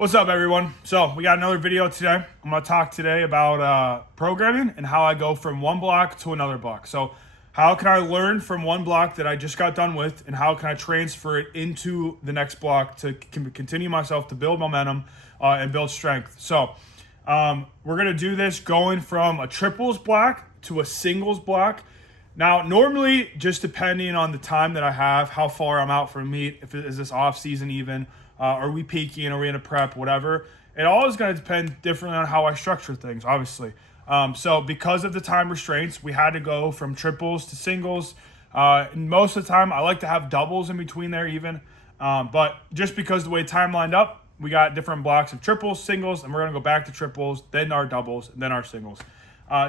What's up, everyone? So we got another video today. I'm going to talk today about programming and how I go from one block to another block. So how can I learn from one block that I just got done with, and how can I transfer it into the next block to continue myself to build momentum and build strength. So we're going to do this going from a triples block to a singles block. Now, normally, just depending on the time that I have, how far I'm out from meet, if it is this off season even, are we peaking, are we in a prep, whatever, it all is going to depend differently on how I structure things, obviously. So because of the time restraints, we had to go from triples to singles. And most of the time, I like to have doubles in between there even. But just because the way time lined up, we got different blocks of triples, singles, and we're going to go back to triples, then our doubles, and then our singles.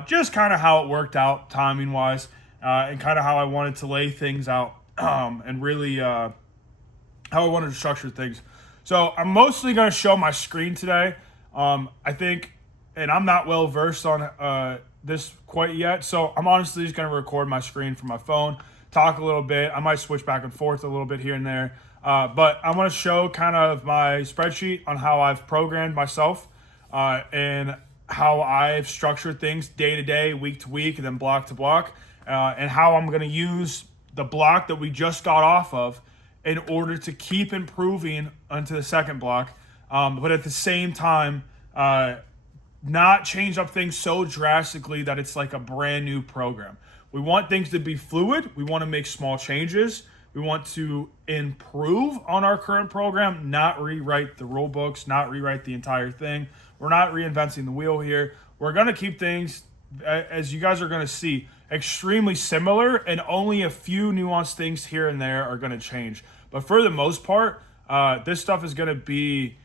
Just kind of how it worked out timing-wise. And kind of how I wanted to lay things out and really how I wanted to structure things. So I'm mostly going to show my screen today. I think, and I'm not well versed on this quite yet, so I'm honestly just going to record my screen from my phone, talk a little bit. I might switch back and forth a little bit here and there. But I want to show kind of my spreadsheet on how I've programmed myself and how I've structured things day to day, week to week, and then block to block. And how I'm going to use the block that we just got off of in order to keep improving onto the second block, but at the same time, not change up things so drastically that it's like a brand new program. We want things to be fluid. We want to make small changes. We want to improve on our current program, not rewrite the rule books, not rewrite the entire thing. We're not reinventing the wheel here. We're going to keep things, as you guys are going to see, extremely similar, and only a few nuanced things here and there are going to change. But for the most part, this stuff is going to be,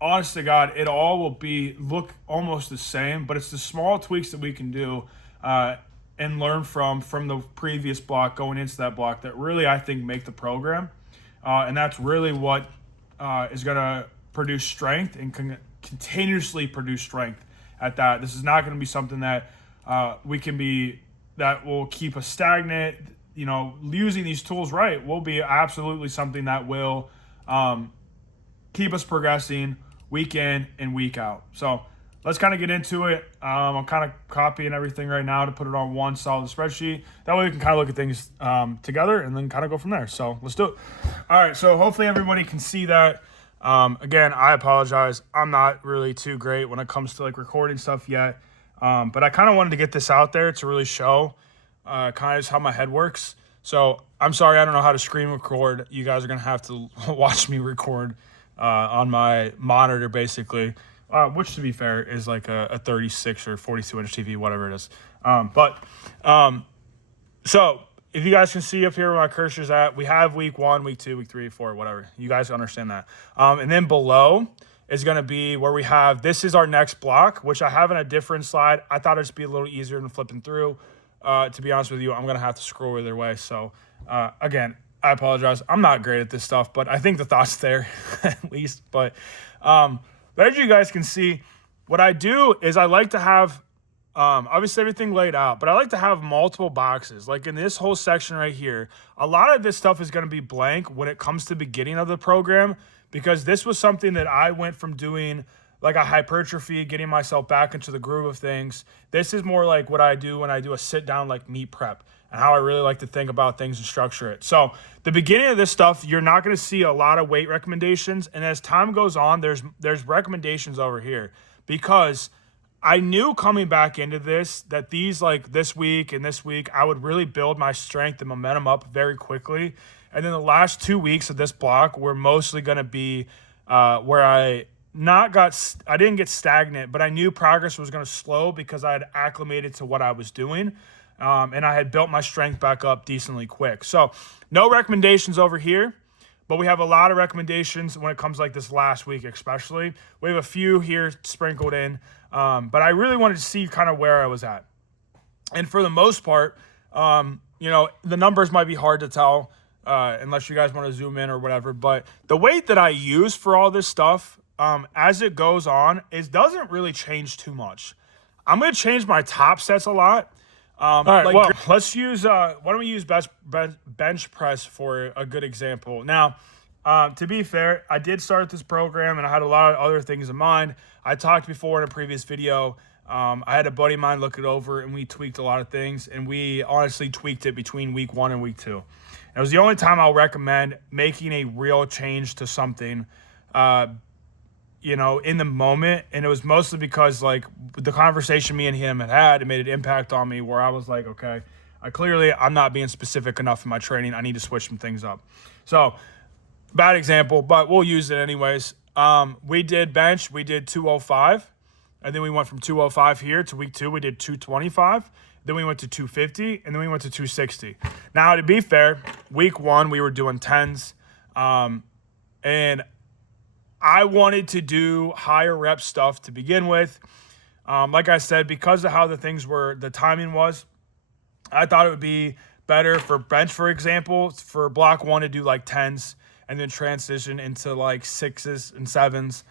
honest to God, it all will look almost the same, but it's the small tweaks that we can do and learn from the previous block going into that block that really, I think, make the program. And that's really what is going to produce strength and continuously produce strength at that. This is not going to be something that that will keep us stagnant. You know, using these tools right will be absolutely something that will keep us progressing week in and week out. So let's kind of get into it. I'm kind of copying everything right now to put it on one solid spreadsheet. That way we can kind of look at things together and then kind of go from there. So let's do it. All right, so hopefully everybody can see that. Again, I apologize. I'm not really too great when it comes to like recording stuff yet. But I kind of wanted to get this out there to really show kind of just how my head works. So I'm sorry, I don't know how to screen record. You guys are going to have to watch me record on my monitor, basically, which, to be fair, is like a 36 or 42-inch TV, whatever it is. So if you guys can see up here where my cursor's at, we have week 1, week 2, week 3, 4, whatever. You guys understand that. And then below is going to be where we have, this is our next block, which I have in a different slide. I thought it'd just be a little easier than flipping through. To be honest with you, I'm going to have to scroll either way. So, again, I apologize. I'm not great at this stuff, but I think the thought's there at least. But as you guys can see, what I do is I like to have, obviously everything laid out, but I like to have multiple boxes. Like in this whole section right here, a lot of this stuff is going to be blank when it comes to the beginning of the program, because this was something that I went from doing like a hypertrophy, getting myself back into the groove of things. This is more like what I do when I do a sit down like meet prep, and how I really like to think about things and structure it. So the beginning of this stuff, you're not going to see a lot of weight recommendations. And as time goes on, there's recommendations over here, because I knew coming back into this that these, like this week and this week, I would really build my strength and momentum up very quickly. And then the last 2 weeks of this block were mostly going to be where I didn't get stagnant, but I knew progress was going to slow because I had acclimated to what I was doing. And I had built my strength back up decently quick. So no recommendations over here, but we have a lot of recommendations when it comes like this last week, especially. We have a few here sprinkled in, but I really wanted to see kind of where I was at. And for the most part, you know, the numbers might be hard to tell unless you guys want to zoom in or whatever, but the weight that I use for all this stuff, as it goes on, it doesn't really change too much. I'm going to change my top sets a lot. All right, well, let's use, why don't we use bench press for a good example. Now, To be fair, I did start this program and I had a lot of other things in mind. I talked before in a previous video. I had a buddy of mine look it over and we tweaked a lot of things, and we honestly tweaked it between week 1 and week 2. It was the only time I'll recommend making a real change to something, in the moment. And it was mostly because like the conversation me and him had, it made an impact on me where I was like, okay, I'm not being specific enough in my training. I need to switch some things up. So bad example, but we'll use it anyways. We did bench, we did 205. And then we went from 205 here to week 2, we did 225. Then we went to 250, and then we went to 260. Now, to be fair, week 1, we were doing 10s. And I wanted to do higher rep stuff to begin with. Like I said, because of how the timing was, I thought it would be better for bench, for example, for block 1 to do like 10s and then transition into like 6s and 7s.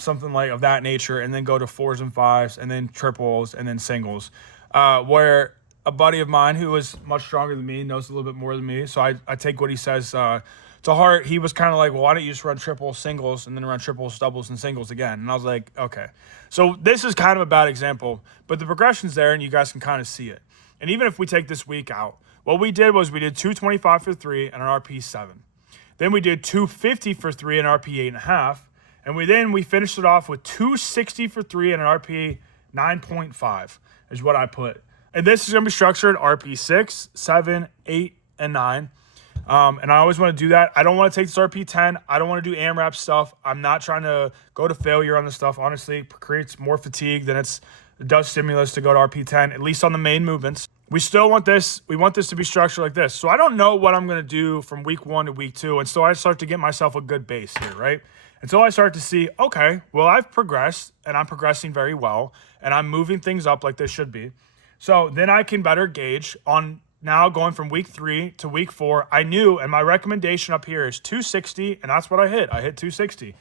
Something like of that nature, and then go to 4s and 5s, and then triples, and then singles. Where a buddy of mine who is much stronger than me, knows a little bit more than me, so I take what he says to heart. He was kind of like, well, why don't you just run triples, singles, and then run triples, doubles, and singles again? And I was like, okay. So this is kind of a bad example, but the progression's there, and you guys can kind of see it. And even if we take this week out, what we did was we did 225 for 3 and an RP 7. Then we did 250 for 3 and an RP 8.5. And we finished it off with 260 for 3 and an RP 9.5 is what I put. And this is going to be structured RP 6, 7, 8, and 9. And I always want to do that. I don't want to take this RP 10. I don't want to do AMRAP stuff. I'm not trying to go to failure on this stuff. Honestly, it creates more fatigue than it does stimulus to go to RP 10, at least on the main movements. We still want this. We want this to be structured like this. So I don't know what I'm going to do from week 1 to week 2. And so I start to get myself a good base here, right? Until I start to see, okay, well, I've progressed, and I'm progressing very well, and I'm moving things up like they should be. So then I can better gauge on now going from week 3 to week 4. I knew, and my recommendation up here is 260, and that's what I hit. I hit 260.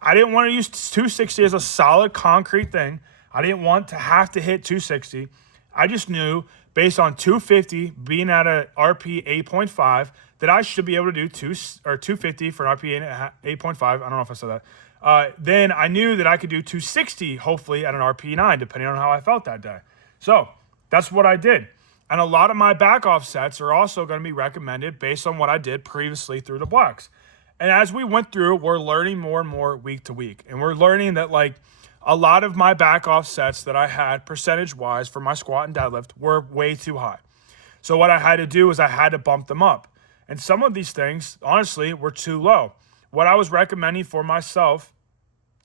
I didn't want to use 260 as a solid concrete thing. I didn't want to have to hit 260. I just knew, based on 250 being at a RP 8.5, that I should be able to do 250 for an RP 8.5. I don't know if I said that. Then I knew that I could do 260, hopefully, at an RP 9, depending on how I felt that day. So that's what I did. And a lot of my back off sets are also going to be recommended based on what I did previously through the blocks. And as we went through, we're learning more and more week to week. And we're learning that like a lot of my back off sets that I had percentage-wise for my squat and deadlift were way too high. So what I had to do is I had to bump them up. And some of these things, honestly, were too low. What I was recommending for myself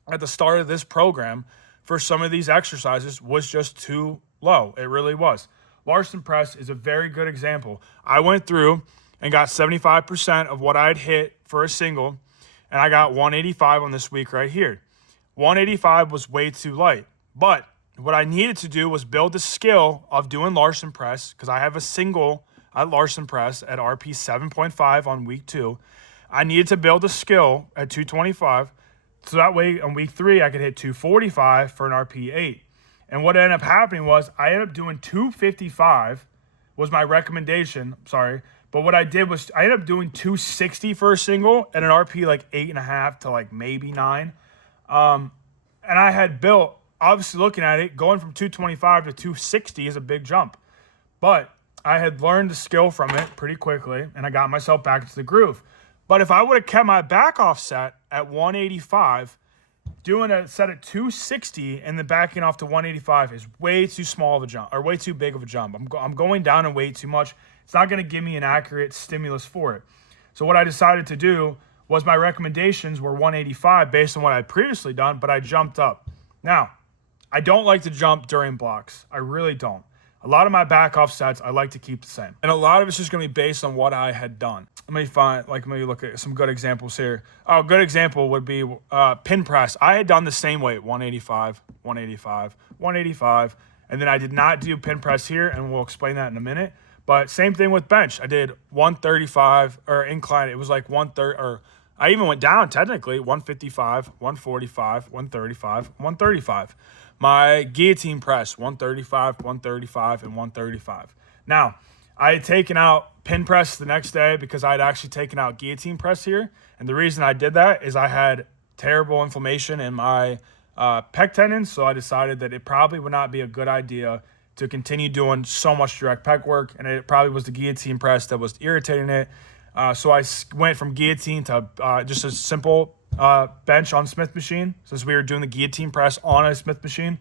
at the start of this program for some of these exercises was just too low. It really was. Larson press is a very good example. I went through and got 75% of what I'd hit for a single, and I got 185 on this week right here. 185 was way too light. But what I needed to do was build the skill of doing Larson press, because I have a single at Larson press at RP 7.5 on week 2. I needed to build a skill at 225, so that way on week 3 I could hit 245 for an RP 8. And what ended up happening was I ended up doing 255 was my recommendation, but what I did was I ended up doing 260 for a single and an RP like 8.5 to like maybe 9. And I had built, obviously looking at it, going from 225 to 260 is a big jump. But I had learned the skill from it pretty quickly, and I got myself back into the groove. But if I would have kept my back off set at 185, doing a set at 260 and then backing off to 185 is way too small of a jump, or way too big of a jump. I'm going down in weight too much. It's not going to give me an accurate stimulus for it. So what I decided to do was my recommendations were 185 based on what I'd previously done, but I jumped up. Now, I don't like to jump during blocks. I really don't. A lot of my back off sets I like to keep the same. And a lot of it's just going to be based on what I had done. Let me look at some good examples here. Oh, a good example would be pin press. I had done the same weight, 185, 185, 185, and then I did not do pin press here, and we'll explain that in a minute. But same thing with bench. I did 135, or incline. It was like 130, or I even went down technically, 155, 145, 135, 135. My guillotine press, 135, 135, and 135. Now, I had taken out pin press the next day because I had actually taken out guillotine press here. And the reason I did that is I had terrible inflammation in my pec tendons. So I decided that it probably would not be a good idea to continue doing so much direct pec work. And it probably was the guillotine press that was irritating it. So I went from guillotine to just a simple bench on Smith machine, since we were doing the guillotine press on a Smith machine.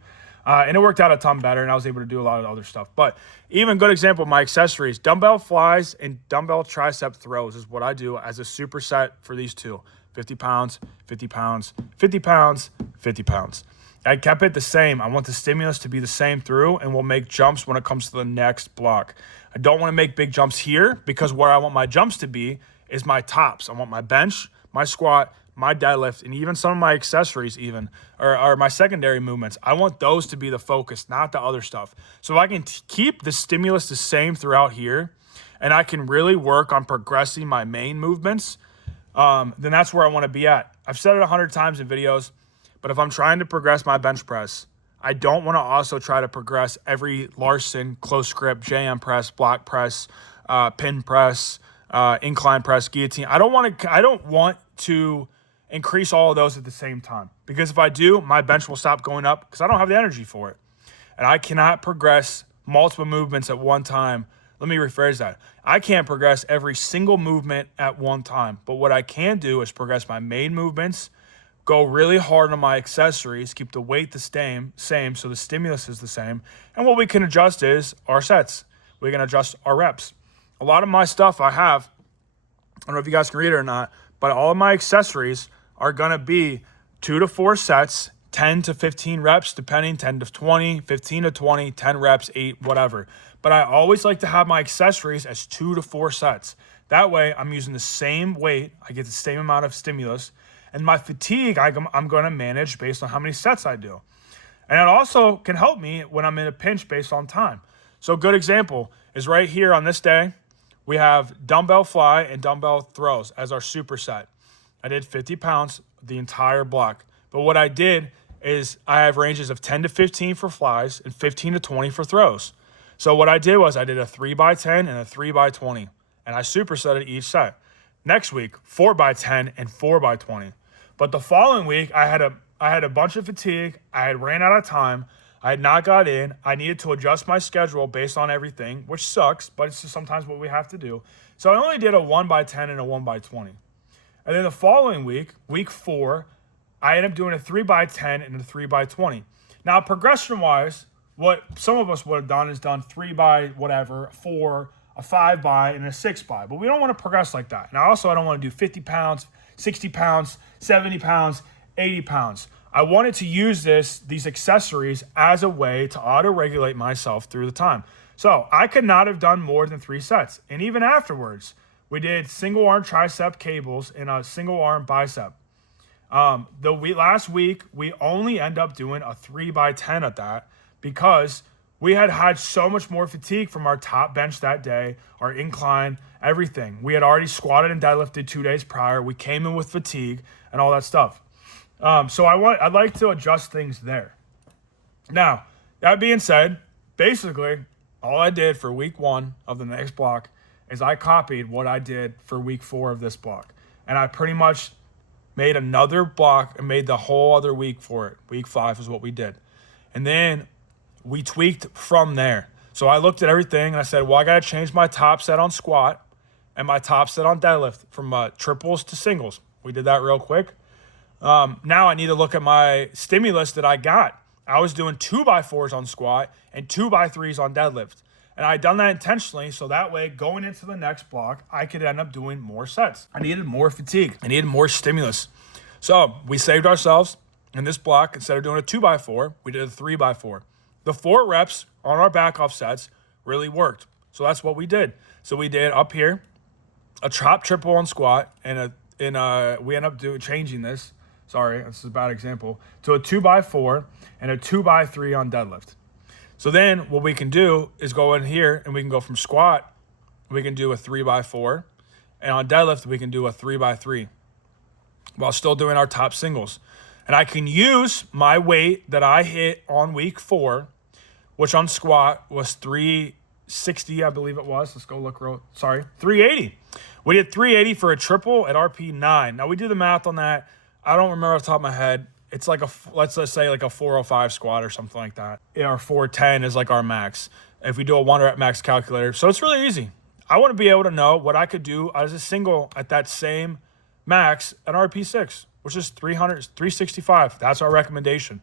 And it worked out a ton better, and I was able to do a lot of other stuff. But even good example, my accessories, dumbbell flies and dumbbell tricep throws is what I do as a superset for these two. 50 pounds, 50 pounds, 50 pounds, 50 pounds. I kept it the same. I want the stimulus to be the same through, and we'll make jumps when it comes to the next block. I don't want to make big jumps here because where I want my jumps to be is my tops. I want my bench, my squat, my deadlift, and even some of my accessories even, or my secondary movements. I want those to be the focus, not the other stuff. So if I can keep the stimulus the same throughout here, and I can really work on progressing my main movements, then that's where I want to be at. I've said it 100 times in videos, but if I'm trying to progress my bench press, I don't want to also try to progress every Larson, close grip, JM press, block press, pin press, incline press, guillotine. I don't want to increase all of those at the same time, because if I do, my bench will stop going up because I don't have the energy for it. And I cannot progress multiple movements at one time. Let me rephrase that. I can't progress every single movement at one time, but what I can do is progress my main movements, go really hard on my accessories, keep the weight the same, so the stimulus is the same. And what we can adjust is our sets. We can adjust our reps. A lot of my stuff I have, I don't know if you guys can read it or not, but all of my accessories are going to be 2 to 4 sets, 10 to 15 reps, depending, 10 to 20, 15 to 20, 10 reps, 8, whatever. But I always like to have my accessories as 2 to 4 sets. That way, I'm using the same weight. I get the same amount of stimulus. And my fatigue, I'm going to manage based on how many sets I do. And it also can help me when I'm in a pinch based on time. So a good example is right here on this day, we have dumbbell fly and dumbbell throws as our superset. I did 50 pounds the entire block. But what I did is I have ranges of 10 to 15 for flies and 15 to 20 for throws. So what I did was I did a 3x10 and a 3x20, and I supersetted each set. Next week, 4x10 and 4x20. But the following week, I had a bunch of fatigue. I had ran out of time. I had not got in. I needed to adjust my schedule based on everything, which sucks, but it's just sometimes what we have to do. So I only did a 1x10 and a 1x20. And then the following week, week 4, I ended up doing a 3x10 and a 3x20. Now, progression-wise, what some of us would have done is done 3x whatever, 4, a 5x, and a 6x. But we don't want to progress like that. Now, also, I don't want to do 50 pounds, 60 pounds, 70 pounds, 80 pounds. I wanted to use these accessories as a way to auto-regulate myself through the time. So I could not have done more than 3 sets. And even afterwards, we did single arm tricep cables and a single arm bicep. Last week, we only end up doing a 3x10 at that because we had so much more fatigue from our top bench that day, our incline, everything. We had already squatted and deadlifted 2 days prior. We came in with fatigue and all that stuff. So I'd like to adjust things there. Now, that being said, basically, all I did for week 1 of the next block is I copied what I did for week 4 of this block. And I pretty much made another block and made the whole other week for it. Week 5 is what we did. And then we tweaked from there. So I looked at everything and I said, well, I got to change my top set on squat and my top set on deadlift from triples to singles. We did that real quick. Now I need to look at my stimulus that I got. I was doing 2x4s on squat and 2x3s on deadlift. And I had done that intentionally so that way going into the next block, I could end up doing more sets. I needed more fatigue. I needed more stimulus. So we saved ourselves in this block. Instead of doing a 2x4, we did a 3x4. The 4 reps on our back off sets really worked. So that's what we did. So we did up here a chop triple on squat and we end up changing this. Sorry, this is a bad example. To a 2x4 and a 2x3 on deadlift. So then what we can do is go in here and we can go from squat, we can do a 3x4, and on deadlift we can do a 3x3 while still doing our top singles. And I can use my weight that I hit on week 4, which on squat was 3 360, I believe it was. Let's go look 380. We did 380 for a triple at RP9. Now we do the math on that. I don't remember off the top of my head. It's like let's say like a 405 squat or something like that. Our 410 is like our max if we do a 1 rep max calculator. So it's really easy. I want to be able to know what I could do as a single at that same max at RP6, which is 365. That's our recommendation.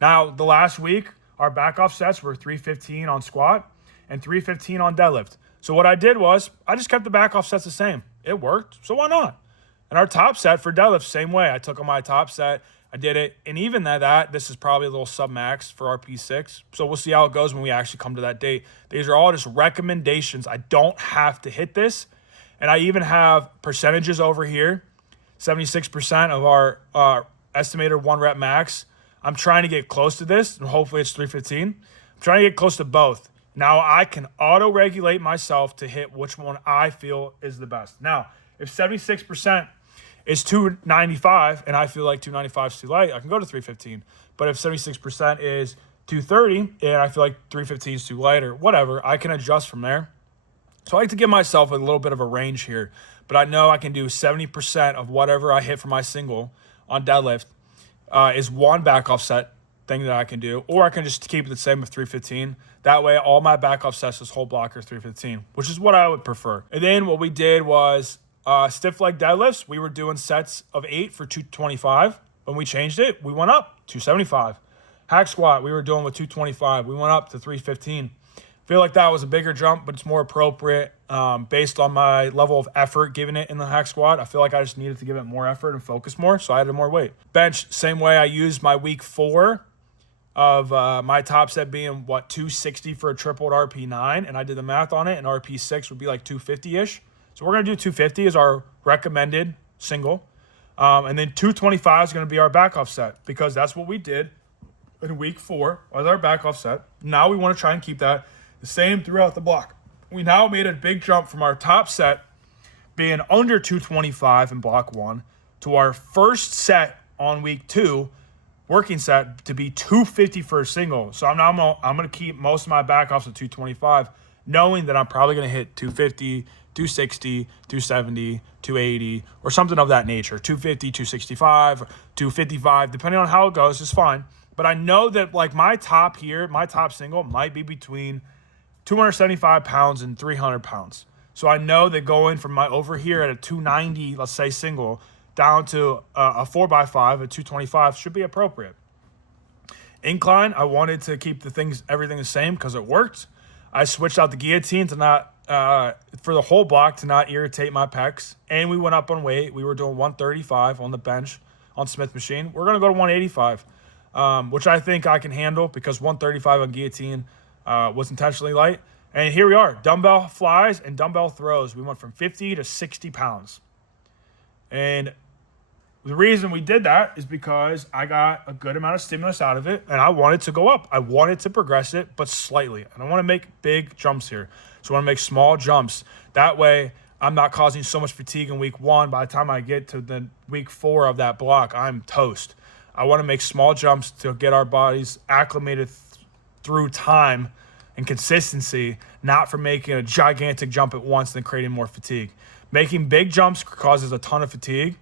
Now, the last week, our back off sets were 315 on squat and 315 on deadlift. So what I did was I just kept the back off sets the same. It worked, so why not? And our top set for deadlift, same way. I took on my top set, I did it, and even that this is probably a little sub-max for RP6. So we'll see how it goes when we actually come to that date. These are all just recommendations. I don't have to hit this. And I even have percentages over here. 76% of our estimated 1 rep max. I'm trying to get close to this, and hopefully it's 315. I'm trying to get close to both. Now I can auto-regulate myself to hit which one I feel is the best. Now, if 76% is 295 and I feel like 295 is too light, I can go to 315. But if 76% is 230 and I feel like 315 is too light or whatever, I can adjust from there. So I like to give myself a little bit of a range here, but I know I can do 70% of whatever I hit for my single on deadlift is one back offset thing that I can do, or I can just keep it the same with 315. That way, all my back offsets is whole blocker 315, which is what I would prefer. And then what we did was stiff leg deadlifts. We were doing sets of 8 for 225. When we changed it, we went up 275. Hack squat, we were doing with 225. We went up to 315. Feel like that was a bigger jump, but it's more appropriate based on my level of effort given it in the hack squat. I feel like I just needed to give it more effort and focus more, so I added more weight. Bench, same way. I used my week 4 of my top set being, 260 for a triple at RP9, and I did the math on it, and RP6 would be like 250-ish. So we're going to do 250 as our recommended single, and then 225 is going to be our back off set because that's what we did in week 4 with our back off set. Now we want to try and keep that the same throughout the block. We now made a big jump from our top set being under 225 in block 1 to our first set on week 2, working set, to be 250 for a single. So I'm going to keep most of my back offs at 225, knowing that I'm probably going to hit 250, 260, 270, 280, or something of that nature. 250, 265, 255, depending on how it goes, is fine. But I know that like my top single might be between 275 pounds and 300 pounds. So I know that going from my over here at a 290, let's say single, down to a 4x5 at 225 should be appropriate. Incline, I wanted to keep everything the same because it worked. I switched out the guillotine to not, for the whole block to not irritate my pecs. And we went up on weight. We were doing 135 on the bench on Smith machine. We're going to go to 185, which I think I can handle because 135 on guillotine was intentionally light. And here we are, dumbbell flies and dumbbell throws. We went from 50 to 60 pounds. And the reason we did that is because I got a good amount of stimulus out of it, and I wanted to go up. I wanted to progress it, but slightly. I don't want to make big jumps here. So I want to make small jumps. That way, I'm not causing so much fatigue in week 1. By the time I get to the week 4 of that block, I'm toast. I want to make small jumps to get our bodies acclimated through time and consistency, not for making a gigantic jump at once and then creating more fatigue. Making big jumps causes a ton of fatigue.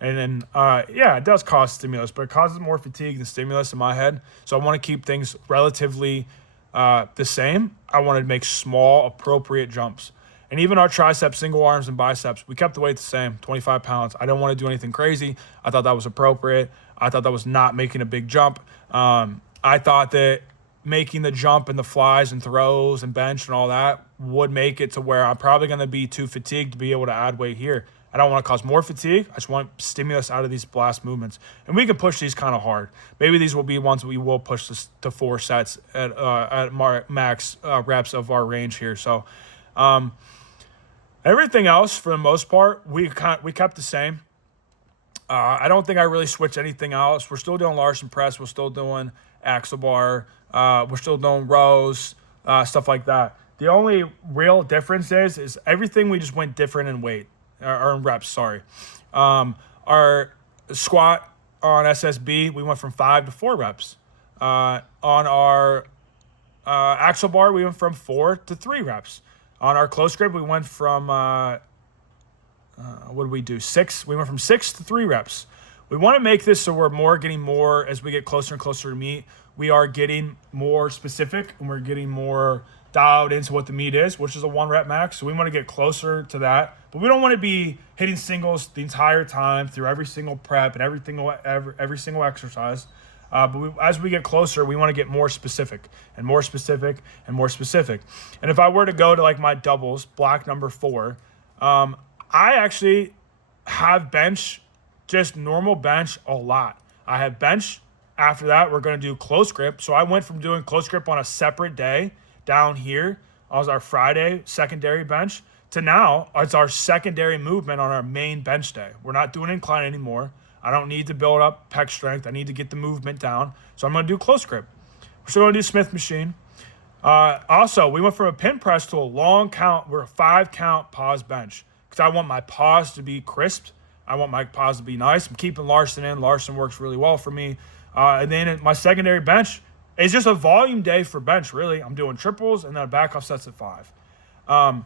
And then, it does cause stimulus, but it causes more fatigue than stimulus in my head. So I want to keep things relatively the same. I want to make small, appropriate jumps. And even our triceps, single arms, and biceps, we kept the weight the same, 25 pounds. I didn't want to do anything crazy. I thought that was appropriate. I thought that was not making a big jump. I thought that making the jump and the flies and throws and bench and all that would make it to where I'm probably going to be too fatigued to be able to add weight here. I don't want to cause more fatigue. I just want stimulus out of these blast movements. And we can push these kind of hard. Maybe these will be ones we will push this to 4 sets at max reps of our range here. So everything else, for the most part, we kept the same. I don't think I really switched anything else. We're still doing Larson press. We're still doing axle bar. We're still doing rows, stuff like that. The only real difference is everything we just went different in weight. Or in reps, sorry. Our squat on SSB, we went from 5 to 4 reps. On our Axle bar, we went from 4 to 3 reps. On our close grip, we went from, what did we do? 6. We went from 6 to 3 reps. We want to make this so we're getting more as we get closer and closer to meet. We are getting more specific and we're getting more dialed into what the meet is, which is a 1 rep max. So we want to get closer to that. But we don't want to be hitting singles the entire time through every single prep and every single exercise. As we get closer, we want to get more specific and more specific and more specific. And if I were to go to like my doubles, block number 4, I actually have bench, just normal bench a lot. I have bench. After that, we're going to do close grip. So I went from doing close grip on a separate day down here as our Friday secondary bench to now it's our secondary movement on our main bench day. We're not doing incline anymore. I don't need to build up pec strength. I need to get the movement down. So I'm going to do close grip. We're still going to do Smith machine. Also, we went from a pin press to a long count. We're a 5 count pause bench because I want my pause to be crisp. I want my pause to be nice. I'm keeping Larson in. Larson works really well for me. And then my secondary bench is just a volume day for bench, really. I'm doing triples and then a back off sets at 5.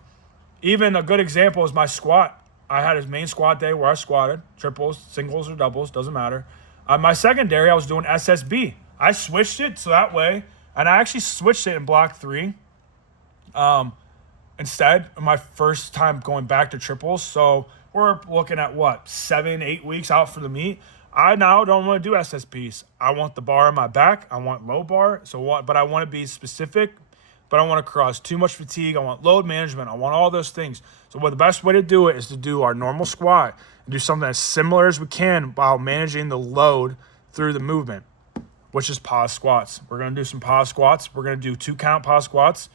Even a good example is my squat. I had his main squat day where I squatted, triples, singles, or doubles, doesn't matter. My secondary, I was doing SSB. I switched it so that way, and I actually switched it in block 3 instead of my first time going back to triples. So we're looking at, 7-8 weeks out for the meet. I now don't want to do SSPs. I want the bar on my back. I want low bar. But I want to be specific, but I want to cause too much fatigue. I want load management. I want all those things. So the best way to do it is to do our normal squat and do something as similar as we can while managing the load through the movement, which is pause squats. We're going to do some pause squats. We're going to do 2 count pause squats.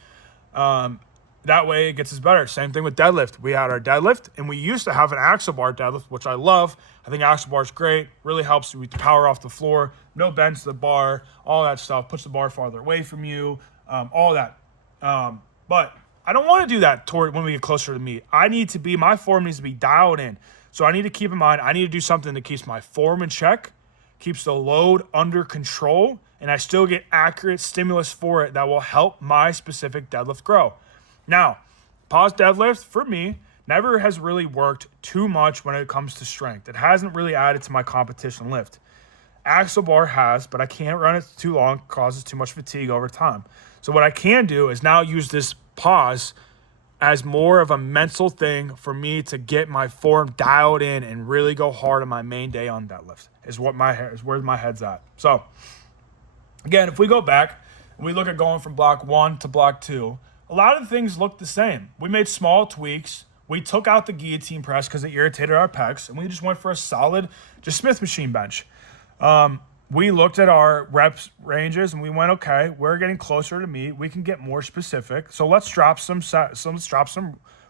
That way it gets us better. Same thing with deadlift. We had our deadlift, and we used to have an axle bar deadlift, which I love. I think axle bar is great. Really helps you power off the floor. No bend to the bar, all that stuff. Puts the bar farther away from you, all that. But I don't want to do that toward when we get closer to meet. My form needs to be dialed in. So I need to keep in mind, I need to do something that keeps my form in check, keeps the load under control, and I still get accurate stimulus for it that will help my specific deadlift grow. Now, pause deadlift, for me, never has really worked too much when it comes to strength. It hasn't really added to my competition lift. Axle bar has, but I can't run it too long, causes too much fatigue over time. So what I can do is now use this pause as more of a mental thing for me to get my form dialed in and really go hard on my main day on deadlift, is where my head's at. So, again, if we go back and we look at going from block 1 to block 2, a lot of things look the same. We made small tweaks. We took out the guillotine press because it irritated our pecs, and we just went for a solid, just Smith machine bench. We looked at our reps ranges, and we went, okay, we're getting closer to meet. We can get more specific. So let's drop some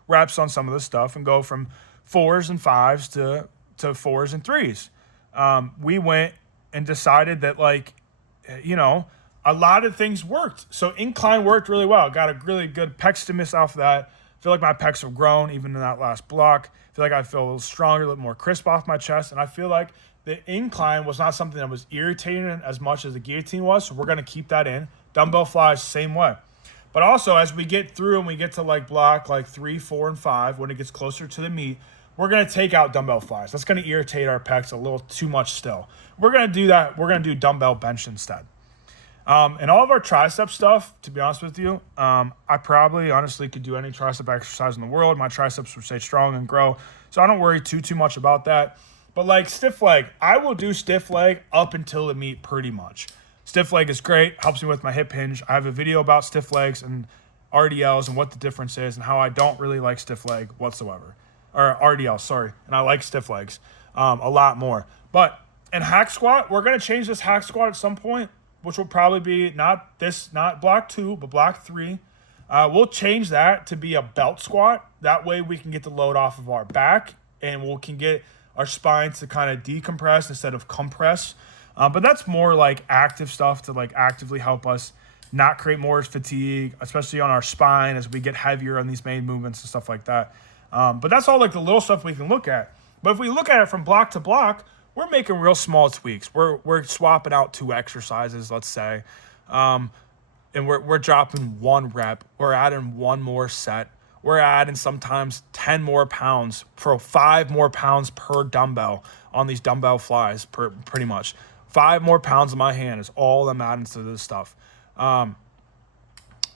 reps on some of this stuff and go from 4s and 5s to 4s and 3s. We went and decided that, a lot of things worked. So incline worked really well. Got a really good pec stimulus off of that. I feel like my pecs have grown even in that last block. I feel like I feel a little stronger, a little more crisp off my chest. And I feel like the incline was not something that was irritating as much as the guillotine was. So we're going to keep that in. Dumbbell flies, same way. But also as we get through and we get to block 3, 4, and 5, when it gets closer to the meet, we're going to take out dumbbell flies. That's going to irritate our pecs a little too much still. We're going to do that. We're going to do dumbbell bench instead. And all of our tricep stuff, to be honest with you, I probably honestly could do any tricep exercise in the world. My triceps would stay strong and grow. So I don't worry too much about that. But stiff leg, I will do stiff leg up until the meet pretty much. Stiff leg is great, helps me with my hip hinge. I have a video about stiff legs and RDLs and what the difference is and how I don't really like stiff leg whatsoever. Or RDL, sorry. And I like stiff legs a lot more. But in hack squat, we're going to change this hack squat at some point, which will probably be not block 2, but block 3. We'll change that to be a belt squat. That way we can get the load off of our back and we can get our spine to kind of decompress instead of compress. But that's more active stuff to actively help us not create more fatigue, especially on our spine as we get heavier on these main movements and stuff like that. But that's all the little stuff we can look at. But if we look at it from block to block, we're making real small tweaks. We're swapping out 2 exercises, let's say. and we're dropping 1 rep. We're adding 1 more set. We're adding sometimes 10 more pounds, for 5 more pounds per dumbbell on these dumbbell flies, pretty much. 5 more pounds in my hand is all I'm adding to this stuff. I'm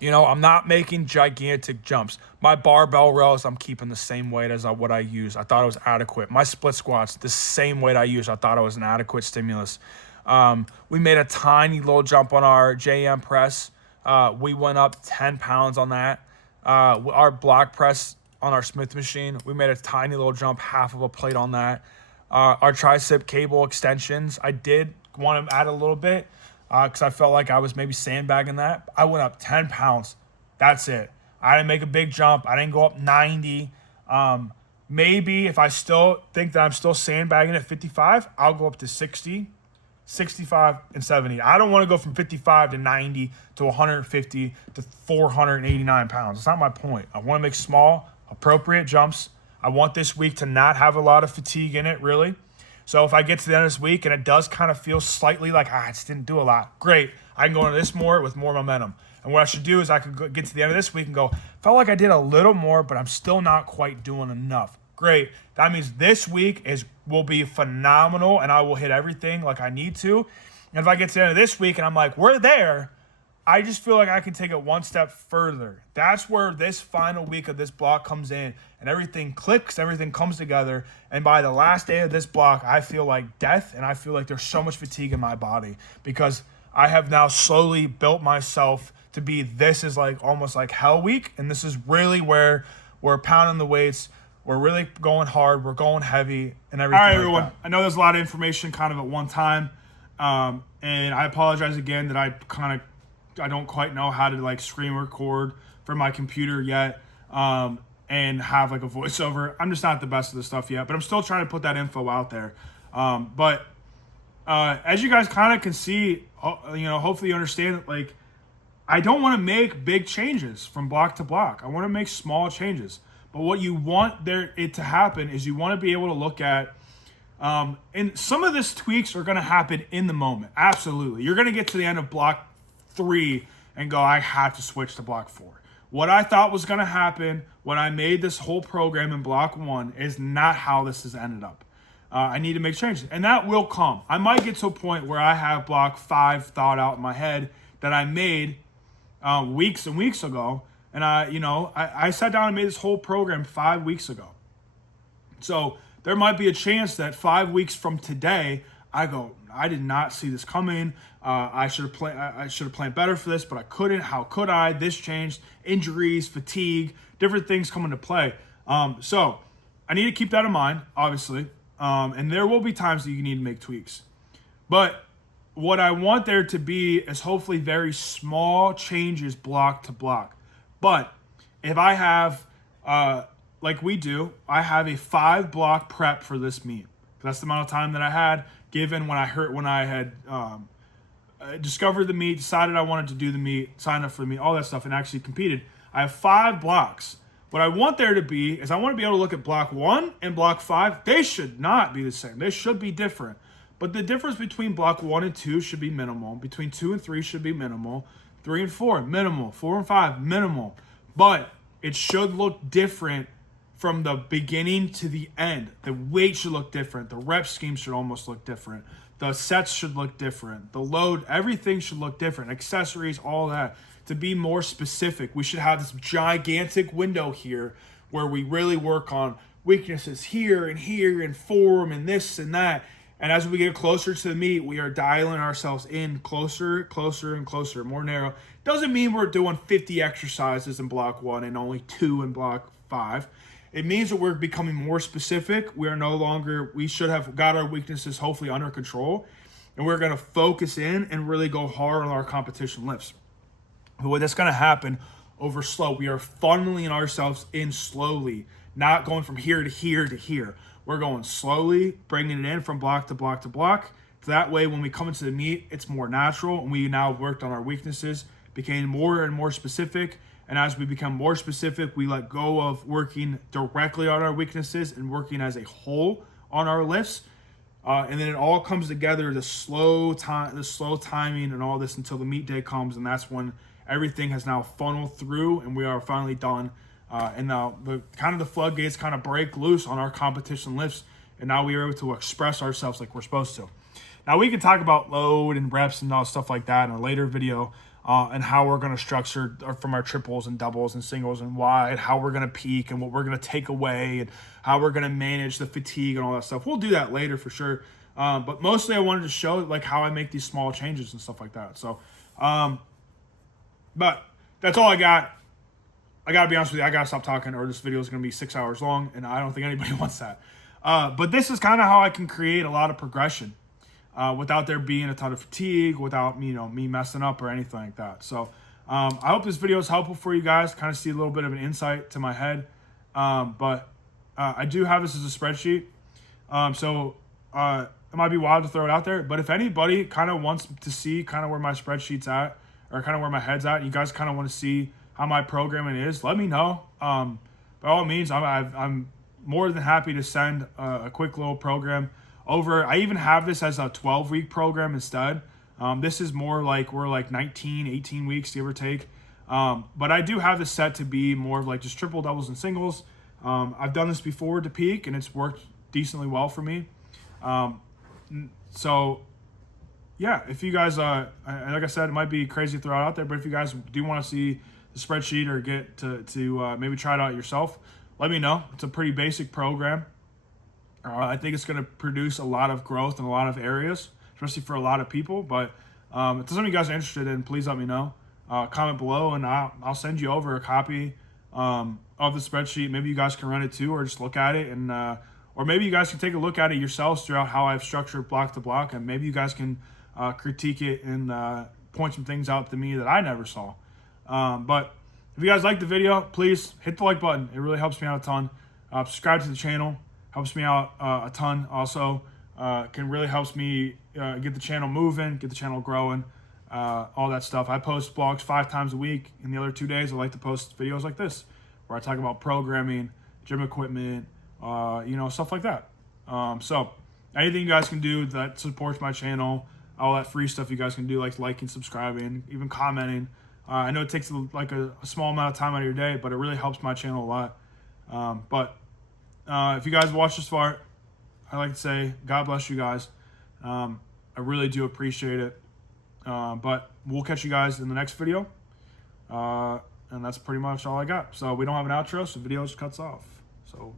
not making gigantic jumps. My barbell rows, I'm keeping the same weight as what I use. I thought it was adequate. My split squats, the same weight I use. I thought it was an adequate stimulus. We made a tiny little jump on our JM press. We went up 10 pounds on that. Our block press on our Smith machine, we made a tiny little jump, half of a plate on that. Our tricep cable extensions, I did want to add a little bit because I felt like I was maybe sandbagging that. I went up 10 pounds. That's it. I didn't make a big jump. I didn't go up 90. Maybe if I still think that I'm still sandbagging at 55, I'll go up to 60, 65, and 70. I don't want to go from 55 to 90 to 150 to 489 pounds. It's not my point. I want to make small, appropriate jumps. I want this week to not have a lot of fatigue in it, really. So if I get to the end of this week and it does kind of feel slightly like, I just didn't do a lot, great. I can go into this more with more momentum. And what I should do is I could get to the end of this week and go, felt like I did a little more, but I'm still not quite doing enough. Great. That means this week will be phenomenal and I will hit everything like I need to. And if I get to the end of this week and I'm like, we're there, I just feel like I can take it one step further. That's where this final week of this block comes in and everything clicks, everything comes together. And by the last day of this block, I feel like death and I feel like there's so much fatigue in my body because I have now slowly built myself to be, this is like almost like hell week. And this is really where we're pounding the weights. We're really going hard. We're going heavy and everything. All right, everyone. I know there's a lot of information kind of at one time. And I apologize again that I don't quite know how to like screen record from my computer yet and have like a voiceover. I'm just not the best at this stuff yet, but I'm still trying to put that info out there. But as you guys kind of can see, hopefully you understand that like I don't want to make big changes from block to block. I want to make small changes. But what you want it to happen is you want to be able to look at, and some of this tweaks are going to happen in the moment. Absolutely. You're going to get to the end of block 3 and go, I have to switch to block 4. What I thought was going to happen when I made this whole program in block 1 is not how this has ended up. I need to make changes, and that will come. I might get to a point where I have block 5 thought out in my head that I made weeks and weeks ago. And I sat down and made this whole program 5 weeks ago. So there might be a chance that 5 weeks from today, I go, I did not see this coming. I should have planned better for this, but I couldn't. How could I? This changed. Injuries, fatigue, different things come into play. So I need to keep that in mind, obviously. And there will be times that you need to make tweaks. But what I want there to be is hopefully very small changes block to block. But if I have, like we do, I have a 5-block prep for this meet. That's the amount of time that I had given when I had discovered the meet, decided I wanted to do the meet, signed up for the meet, all that stuff, and actually competed. I have 5 blocks. What I want there to be is I want to be able to look at block 1 and block 5. They should not be the same. They should be different. But the difference between block 1 and 2 should be minimal. Between 2 and 3 should be minimal. 3 and 4, minimal. 4 and 5, minimal. But it should look different from the beginning to the end. The weight should look different. The rep scheme should almost look different. The sets should look different. The load, everything should look different. Accessories, all that. To be more specific, we should have this gigantic window here where we really work on weaknesses here and form and this and that. And as we get closer to the meet, we are dialing ourselves in closer, and closer, more narrow. Doesn't mean we're doing 50 exercises in block 1 and only 2 in block 5. It means that we're becoming more specific. We should have got our weaknesses hopefully under control. And we're going to focus in and really go hard on our competition lifts. But what that's going to happen over slow, we are funneling ourselves in slowly, not going from here to here to here. We're going slowly, bringing it in from block to block to block. So that way, when we come into the meet, it's more natural. And we now worked on our weaknesses, became more and more specific. And as we become more specific, we let go of working directly on our weaknesses and working as a whole on our lifts. And then it all comes together, the slow timing and all this until the meet day comes. And that's when everything has now funneled through, and we are finally done. And now the floodgates kind of break loose on our competition lifts, and now we are able to express ourselves like we're supposed to. Now we can talk about load and reps and all stuff like that in a later video, and how we're going to structure from our triples and doubles and singles and wide, how we're going to peak and what we're going to take away, and how we're going to manage the fatigue and all that stuff. We'll do that later for sure. But mostly I wanted to show like how I make these small changes and stuff like that. So, but that's all I got. I got to be honest with you, I got to stop talking or this video is going to be 6 hours long, and I don't think anybody wants that. But this is kind of how I can create a lot of progression without there being a ton of fatigue, without me messing up or anything like that. So I hope this video is helpful for you guys, kind of see a little bit of an insight to my head. But I do have this as a spreadsheet. So it might be wild to throw it out there, but if anybody kind of wants to see kind of where my spreadsheet's at, or kind of where my head's at, you guys kind of want to see how my programming is, let me know. By all means, I'm more than happy to send a quick little program over. I even have this as a 12-week program instead. This is more like we're like 19, 18 weeks, give or take. But I do have this set to be more of like just triple, doubles, and singles. I've done this before to peak, and it's worked decently well for me. So yeah, if you guys, like I said, it might be crazy to throw it out there, but if you guys do want to see the spreadsheet or get to maybe try it out yourself, let me know. It's a pretty basic program. I think it's going to produce a lot of growth in a lot of areas, especially for a lot of people. But if there's something you guys are interested in, please let me know. Comment below, and I'll send you over a copy of the spreadsheet. Maybe you guys can run it too, or just look at it, and or maybe you guys can take a look at it yourselves throughout how I've structured block to block, and maybe you guys can critique it and point some things out to me that I never saw. But if you guys like the video, please hit the like button. It really helps me out a ton. Subscribe to the channel. Helps me out a ton. Also, can really helps me get the channel moving, get the channel growing, all that stuff. I post blogs 5 times a week. In the other 2 days, I like to post videos like this, where I talk about programming, gym equipment, stuff like that. So anything you guys can do that supports my channel, all that free stuff you guys can do, like liking, subscribing, even commenting. I know it takes like a small amount of time out of your day, but it really helps my channel a lot. But if you guys watched this far, I'd like to say God bless you guys. I really do appreciate it. But we'll catch you guys in the next video. And that's pretty much all I got. So we don't have an outro, so the video just cuts off. So